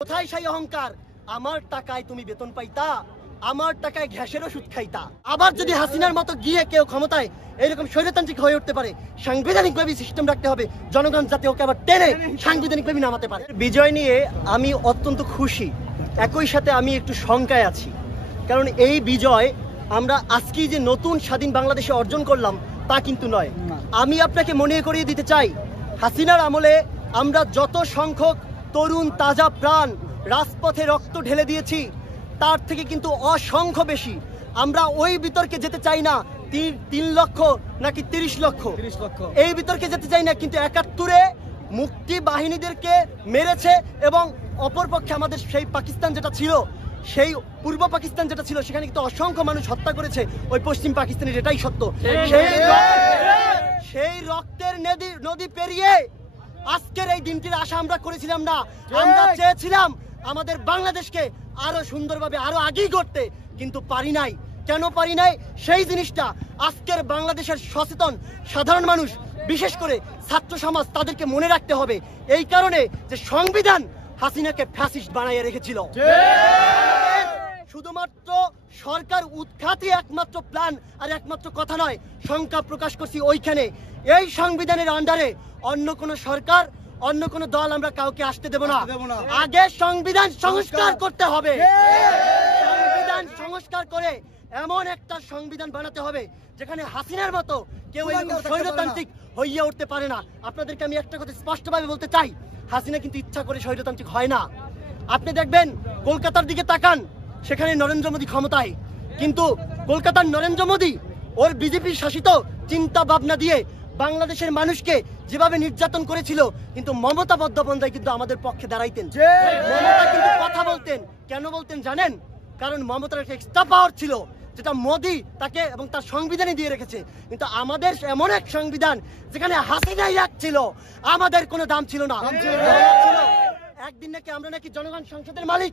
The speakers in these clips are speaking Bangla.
কোথায় সেই অহংকার? আমার টাকায় তুমি বেতন পাইতা, আমার টাকায় ঘ্যাসের ওষুধ খাইতা। আবার যদি হাসিনার মতো গিয়ে কেউ ক্ষমতায় এরকম স্বৈরতান্ত্রিক হয়ে উঠতে পারে, সাংবিধানিকভাবে সিস্টেম রাখতে হবে, জনগণ যাতে ওকে আবার টেনে সাংবিধানিকভাবে নামাতে পারে। বিজয় নিয়ে আমি অত্যন্ত খুশি, একই সাথে আমি একটু শঙ্কায় আছি। কারণ এই বিজয় আমরা আজকেই যে নতুন স্বাধীন বাংলাদেশে অর্জন করলাম তা কিন্তু নয়। আমি আপনাকে মনে করিয়ে দিতে চাই, হাসিনার আমলে আমরা যত সংখ্যক তরুণ তাজা প্রাণ রাজপথে রক্ত ঢেলে দিয়েছি, তার থেকে কিন্তু অসংখ্য বেশি। আমরা ওই বিতর্কে যেতে চাই না 3 লক্ষ নাকি 30 লক্ষ, এই বিতর্কে যেতে চাই না। কিন্তু 71-এ মুক্তি বাহিনীদেরকে মেরেছে এবং অপরপক্ষে আমাদের সেই পাকিস্তান যেটা ছিল, সেই পূর্ব পাকিস্তান যেটা ছিল, সেখানে কিন্তু অসংখ্য মানুষ হত্যা করেছে ওই পশ্চিম পাকিস্তানের, এটাই সত্য। সেই রক্তের নদী পেরিয়ে আজকের এই দিনটির আশা আমরা করেছিলাম না। আমরা চেয়েছিলাম আমাদের বাংলাদেশকে আরো সুন্দরভাবে আরো আগেই করতে, কিন্তু পারি নাই। কেন পারি নাই? সেই জিনিসটা আজকের বাংলাদেশের সচেতন সাধারণ মানুষ, বিশেষ করে ছাত্র সমাজ, তাদেরকে মনে রাখতে হবে। এই কারণে যে সংবিধান হাসিনাকে ফ্যাসিস্ট বানাইয়া রেখেছিল। শুধুমাত্র সরকার উৎখাতই একমাত্র প্ল্যান আর একমাত্র কথা নয়, শঙ্কা প্রকাশ করছি ওইখানে। এই সংবিধানের আন্ডারে অন্য কোন সরকার, অন্য কোন দল আমরা কাউকে আসতে দেব না। আগে সংবিধান সংস্কার করতে হবে। সংবিধান সংস্কার করে এমন একটা সংবিধান বানাতে হবে যেখানে হাসিনার মতো কেউ স্বৈরতান্ত্রিক হইয়া উঠতে পারে না। আপনাদেরকে আমি একটা কথা স্পষ্টভাবে বলতে চাই, হাসিনা কিন্তু ইচ্ছা করে স্বৈরতান্ত্রিক হয় না। আপনি দেখবেন কলকাতার দিকে তাকান, সেখানে নরেন্দ্র মোদী ক্ষমতায়, কিন্তু কলকাতার নরেন্দ্র মোদী ওর বিজেপি শাসিত চিন্তা ভাবনা দিয়ে বাংলাদেশের মানুষকে যেভাবে নির্যাতন করেছিল, কিন্তু মমতা বন্দ্যোপাধ্যায় কিন্তু আমাদের পক্ষে দাঁড়াইতেন। মমতা কিন্তু কথা বলতেন। কেন বলতেন জানেন? কারণ মমতার একটা এক্সট্রা পাওয়ার ছিল, যেটা মোদী তাকে এবং তার সংবিধানে দিয়ে রেখেছে। কিন্তু আমাদের এমন এক সংবিধান যেখানে হাসিনাই এক ছিল, আমাদের কোনো দাম ছিল না। একদিন নাকি আমরা নাকি জনগণ সংসদের মালিক,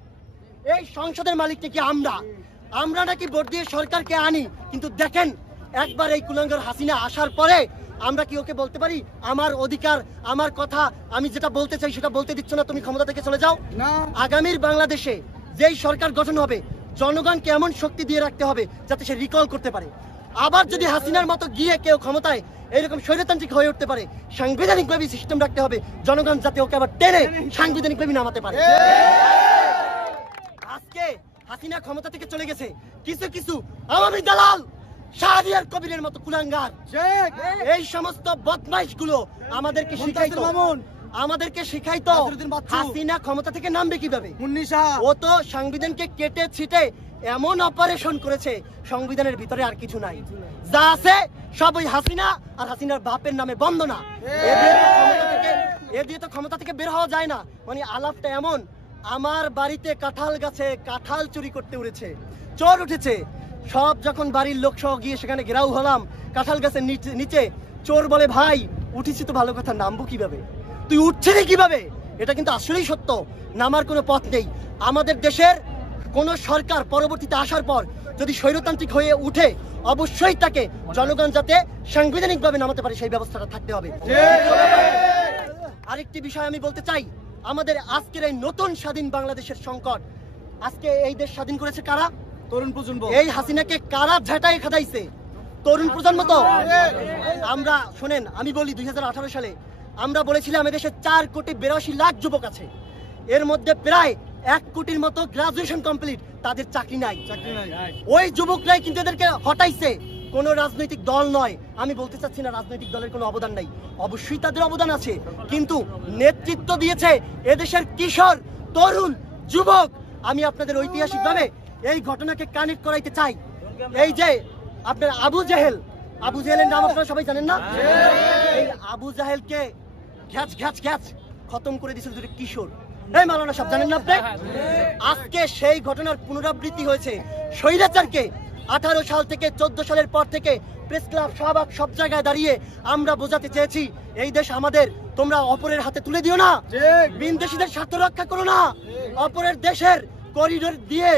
এই সংসদের মালিক নাকি আমরা নাকি ভোট দিয়ে সরকারকে আনি। কিন্তু দেখেন, একবার এই কুলাঙ্গার হাসিনা আসার পরে আমরা কি ওকে বলতে পারি আমার অধিকার, আমার কথা, আমি যেটা বলতে চাই সেটা বলতে দিচ্ছ না, তুমি ক্ষমতা থেকে চলে যাও? আগামীর বাংলাদেশে যেই সরকার গঠন হবে, জনগণকে এমন শক্তি দিয়ে রাখতে হবে যাতে সে রিকল করতে পারে। আবার যদি হাসিনার মতো গিয়ে কেউ ক্ষমতায় এরকম স্বৈরতান্ত্রিক হয়ে উঠতে পারে, সাংবিধানিকভাবে সিস্টেম রাখতে হবে, জনগণ যাতে ওকে আবার টেনে সাংবিধানিকভাবে নামাতে পারে। আজকে হাসিনা ক্ষমতা থেকে চলে গেছে, কিছু কিছু আওয়ামী দালাল, শাহরিয়ার কবিরের মতো কুলাঙ্গার, এই সমস্ত বদমাইশ গুলো আমাদেরকে শিখাইতো হাসিনা ক্ষমতা থেকে নামবে কিভাবে। ও তো সংবিধানকে কেটে ছিটে এমন অপারেশন করেছে, সংবিধানের ভিতরে আর কিছু নাই, যা আছে সব ওই হাসিনা আর হাসিনার বাপের নামে বন্দনা। এ দিয়ে তো ক্ষমতা থেকে বের হওয়া যায় না। মানে আলাপটা এমন, আমার বাড়িতে কাঁঠাল গাছে কাঁঠাল চুরি করতে উঠেছে, চোর উঠেছে। সব যখন বাড়ির লোক সহ গিয়ে সেখানে ঘেরাও হলাম, কাঁঠাল গাছের নিচে চোর বলে, ভাই উঠেছি তো ভালো কথা, নামবো কিভাবে? তুই উঠছিলি কিভাবে? এটা কিন্তু আসলেই সত্য, নামার কোনো পথ নেই। আমাদের দেশের কোন সরকার পরবর্তীতে আসার পর যদি স্বৈরতান্ত্রিক হয়ে উঠে, অবশ্যই তাকে জনগণ যাতে সাংবিধানিকভাবে নামাতে পারে সেই ব্যবস্থাটা থাকতে হবে। আরেকটি বিষয় আমি বলতে চাই, আমাদের আজকের এই নতুন স্বাধীন বাংলাদেশের সংকট, আজকে এই দেশ স্বাধীন করেছে কারা? তরুণ প্রজন্ম। এই হাসিনাকে কারা ঝাঁটাই খাটাইছে? তরুণ প্রজন্ম তো। আমরা শোনেন, আমি বলি 2018 সালে আমরা বলেছিলাম এদেশে 4,82,00,000 যুবক আছে, এর মধ্যে প্রায় 1 কোটির মতো গ্রাজুয়েশন কমপ্লিট, তাদের চাকরি নাই। ওই যুবকরাই কিন্তু এদেরকে হটাইছে, কোন রাজনৈতিক দল নয়। আমি বলতে চাচ্ছি না রাজনৈতিক দলের কোনো অবদান নাই, অবশ্যই তাদের অবদান আছে, কিন্তু নেতৃত্ব দিয়েছে এদেশের কিশোর, তরুণ, যুবক। আমি আপনাদের ঐতিহাসিকভাবে এই ঘটনাকে কানেক্ট করাইতে চাই। এই যে আপনার আবু জেহেলের নাম আপনারা সবাই জানেন না? এই আবু জাহেলকে ঘ্যাচ খতম করে দিয়েছিল দুটো কিশোর। এই মাওলানা সাহেব জানেন না আপনি? আজকে সেই ঘটনার পুনরাবৃত্তি হয়েছে। স্বৈরাচারকে 18 সাল থেকে 14 সালের পর থেকে প্রেস ক্লাব, শাহবাগ, সব জায়গায় দাঁড়িয়ে আমরা বোঝাতে চেয়েছি এই দেশ আমাদের, তোমরা অপরের হাতে তুলে দিও না, বিদেশিদের স্বার্থ রক্ষা করো না, অপরের দেশের করিডোর দিয়ে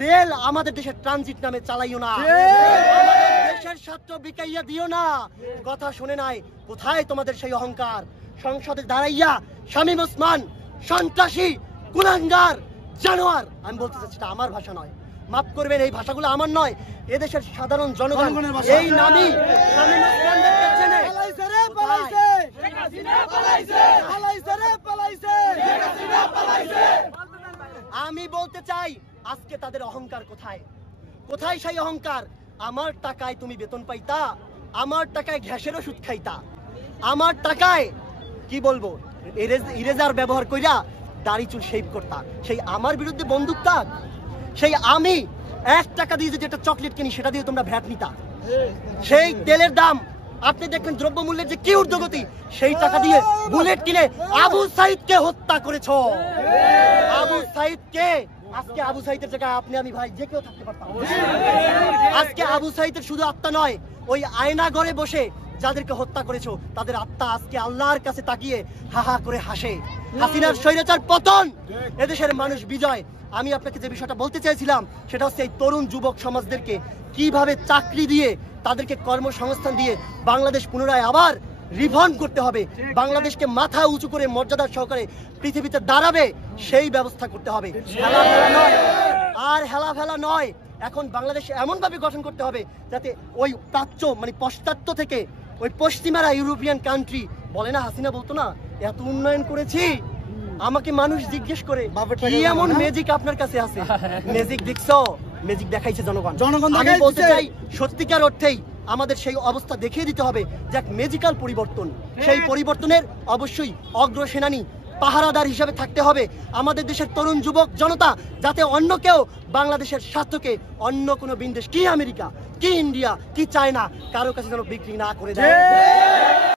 রেল আমাদের দেশের ট্রানজিট নামে চালাইও না, আমাদের দেশের স্বার্থ বিকাইয়া দিও না। কথা শুনে নাই, কোথায় তোমাদের সেই অহংকার? সংসদে দাঁড়াইয়া শামীম ওসমান সন্ত্রাসী কুলাঙ্গার, জানোয়ার। আমি বলতে চাচ্ছি এটা আমার ভাষা নয়, মাফ করবেন, এই ভাষাগুলো আমার নয়, এদেশের সাধারণ জনগণ এই নামই আমি বলতে চাই আজকে তাদের অহংকার কোথায়? কোথায় সেই অহংকার? আমার টাকায় তুমি বেতন পাইতা, আমার টাকায় গ্যাসের ওষুধ খাইতা, আমার টাকায় কি বলবো ইরেজার ব্যবহার কইরা দাড়ি চুল শেভ করতা, সেই আমার বিরুদ্ধে বন্দুক তাক। সেই আমি 1 টাকা দিয়ে যদি একটা চকলেট কিনি সেটা দিয়ে তোমরা ভ্যাট নিতা। সেই তেলের দাম আপনি দেখবেন, দ্রব্যমূল্যের যে কি ঊর্ধ্বগতি, সেই টাকা দিয়ে বুলেট কিনে আবু সাইদকে হত্যা করেছো। আবু সাইদকে, আজকে আবু সাইদের জায়গায় আপনি আমি ভাই যে কেউ থাকতে পারতাম। আজকে আবু সাইদের শুধু আত্মা নয়, ওই আয়না ঘরে বসে যাদেরকে হত্যা করেছো তাদের আত্মা আজকে আল্লাহর কাছে তাকিয়ে হাহা করে হাসে। হাসিনার স্বৈরাচার পতন, এদেশের মানুষ বিজয়। আমি আপনাকে যে বিষয়টা বলতে চাইছিলাম সেটা হচ্ছে এই তরুণ যুবক সমাজদেরকে কিভাবে চাকরি দিয়ে, তাদেরকে কর্মসংস্থান দিয়ে বাংলাদেশ পুনরায় আবার রিফর্ম করতে হবে, বাংলাদেশকে মাথা উঁচু করে মর্যাদার সহকারে পৃথিবীতে দাঁড়াবে সেই ব্যবস্থা করতে হবে। হেলাফেলা নয়, আর হেলাফেলা নয়। এখন বাংলাদেশ এমন ভাবে গঠন করতে হবে যাতে ওই প্রাচ্য মানে পশ্চাত্য থেকে ওই পশ্চিমারা ইউরোপিয়ান কান্ট্রি বলে না, হাসিনা বলতো না এত উন্নয়ন করেছি, আমাকে মানুষ জিজ্ঞেস করে কি এমন ম্যাজিক আপনার কাছে আছে? ম্যাজিক দেখছো? ম্যাজিক দেখাইছে জনগণ। আমি বলতে চাই সত্যিকার অর্থেই আমাদের সেই অবস্থা দেখিয়ে দিতে হবে যে এক ম্যাজিক্যাল পরিবর্তন, সেই পরিবর্তনের অবশ্যই অগ্রসেনানী পাহারাদার হিসেবে থাকতে হবে আমাদের দেশের তরুণ যুবক জনতা, যাতে অন্য কেউ বাংলাদেশের স্বার্থকে অন্য কোনো বিদেশ, কি আমেরিকা, কি ইন্ডিয়া, কি চায়না, কারো কাছে যেন বিক্রি না করে দেয়।